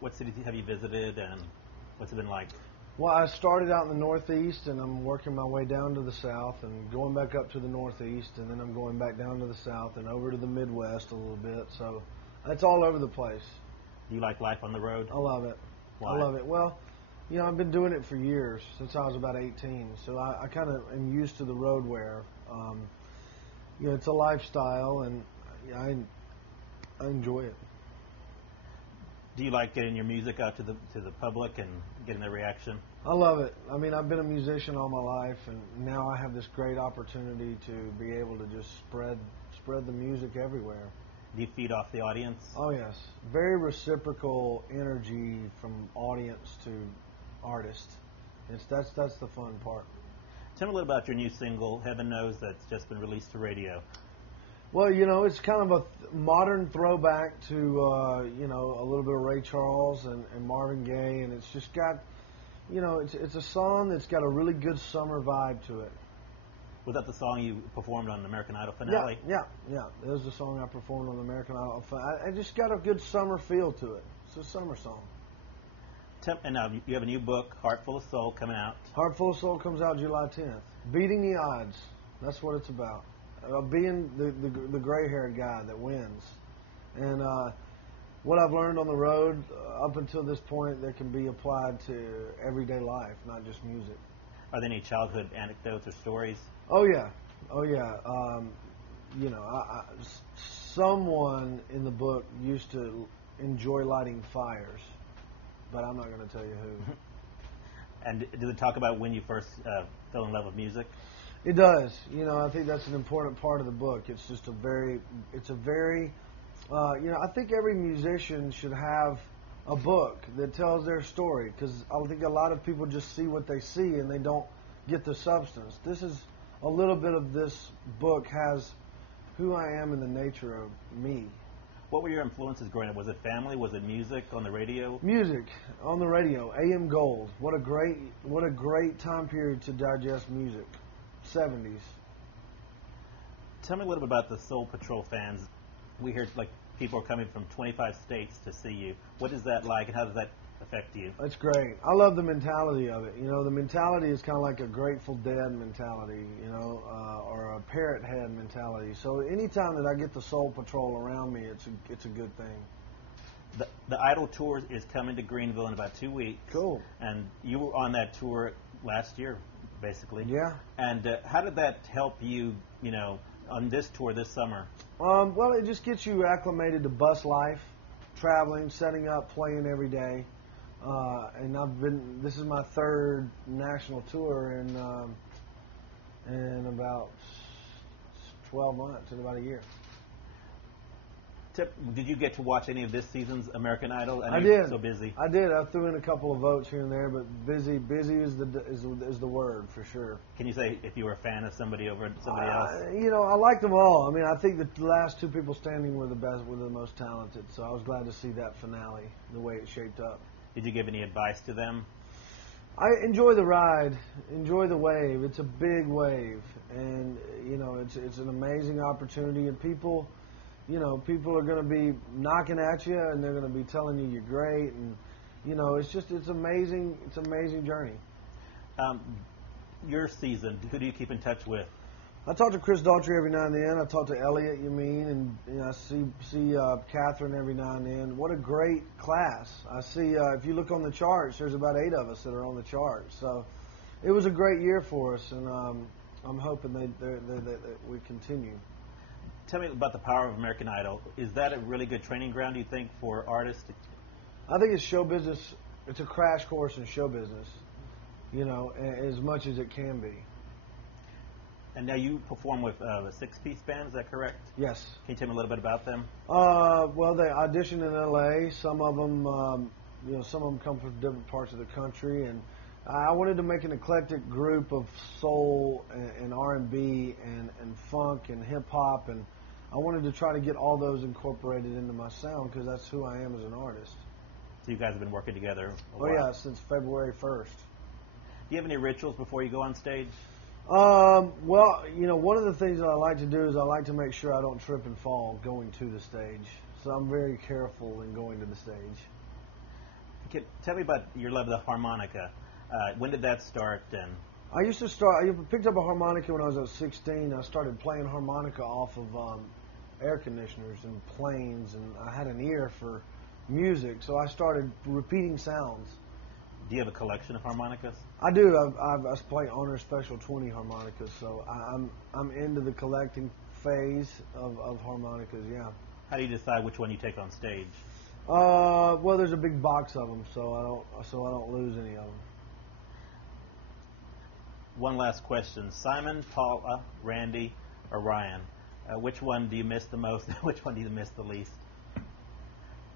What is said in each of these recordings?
What cities have you visited, and what's it been like? Well, I started out in the Northeast, and I'm working my way down to the South, and going back up to the Northeast, and then I'm going back down to the South, and over to the Midwest a little bit. So it's all over the place. Do you like life on the road? I love it. Why? I love it. Well, I've been doing it for years, since I was about 18. So I kind of am used to the road wear. It's a lifestyle, and I enjoy it. Do you like getting your music out to the public and getting their reaction? I love it. I mean, I've been a musician all my life, and now I have this great opportunity to be able to just spread the music everywhere. Do you feed off the audience? Oh yes, very reciprocal energy from audience to artist. That's the fun part. Tell me a little about your new single, Heaven Knows, that's just been released to radio. Well, it's kind of a modern throwback to, a little bit of Ray Charles and Marvin Gaye, and it's just got, it's a song that's got a really good summer vibe to it. Was that the song you performed on the American Idol finale? Yeah. It was the song I performed on the American Idol. I just got a good summer feel to it. It's a summer song. And now you have a new book, Heart Full of Soul, coming out. Heart Full of Soul comes out July 10th. Beating the odds. That's what it's about. Being the gray-haired guy that wins. And what I've learned on the road up until this point that can be applied to everyday life, not just music. Are there any childhood anecdotes or stories? Oh yeah. Someone in the book used to enjoy lighting fires, but I'm not going to tell you who. And did it talk about when you first fell in love with music? It does. I think that's an important part of the book. It's just I think every musician should have a book that tells their story, because I think a lot of people just see what they see and they don't get the substance. This is a little bit of this book has who I am and the nature of me. What were your influences growing up? Was it family? Was it music on the radio? Music on the radio, AM Gold. What a great time period to digest music. 70s. Tell me a little bit about the Soul Patrol fans. We hear like people are coming from 25 states to see you. What is that like, and how does that affect you? That's great. I love the mentality of it. The mentality is kind of like a Grateful Dead mentality, or a Parrot Head mentality. So anytime that I get the Soul Patrol around me, it's a good thing. The Idol tour is coming to Greenville in about 2 weeks. Cool. And you were on that tour last year, basically. Yeah. And how did that help you, on this tour this summer? Well, it just gets you acclimated to bus life, traveling, setting up, playing every day. And this is my third national tour in about 12 months, in about a year. Did you get to watch any of this season's American Idol? I did. You're so busy. I did. I threw in a couple of votes here and there, but busy is the word for sure. Can you say if you were a fan of somebody over somebody else? I like them all. I mean, I think the last two people standing were the best, were the most talented. So I was glad to see that finale, the way it shaped up. Did you give any advice to them? I enjoy the ride, enjoy the wave. It's a big wave, and it's an amazing opportunity, and people are going to be knocking at you, and they're going to be telling you you're great, and it's amazing. It's an amazing journey. Your season, who do you keep in touch with? I talk to Chris Daughtry every now and then. I talk to Elliot, and I see Catherine every now and then. What a great class! I see if you look on the charts, there's about 8 of us that are on the charts. So it was a great year for us, and I'm hoping that we continue. Tell me about the power of American Idol. Is that a really good training ground, do you think, for artists? I think it's show business. It's a crash course in show business, as much as it can be. And now you perform with a 6-piece band, is that correct? Yes. Can you tell me a little bit about them? Well, they audition in L.A. Some of them come from different parts of the country, and I wanted to make an eclectic group of soul and R&B and funk and hip hop, and I wanted to try to get all those incorporated into my sound, because that's who I am as an artist. So you guys have been working together a while. Yeah, since February 1st. Do you have any rituals before you go on stage? Well, one of the things that I like to do is I like to make sure I don't trip and fall going to the stage. So I'm very careful in going to the stage. Tell me about your love of the harmonica. When did that start? And I used to start. I picked up a harmonica when I was 16. I started playing harmonica off of air conditioners and planes, and I had an ear for music, so I started repeating sounds. do you have a collection of harmonicas? I do. I play Honor Special 20 harmonicas, so I'm into the collecting phase of harmonicas. Yeah. How do you decide which one you take on stage? Well, there's a big box of them, so I don't lose any of them. One last question: Simon, Paula, Randy, or Ryan? Which one do you miss the most? Which one do you miss the least?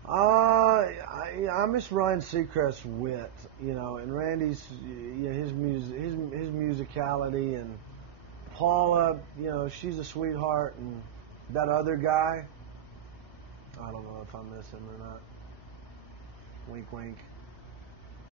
I miss Ryan Seacrest's wit, and Randy's, his music, his musicality, and Paula, she's a sweetheart, and that other guy, I don't know if I miss him or not. Wink, wink.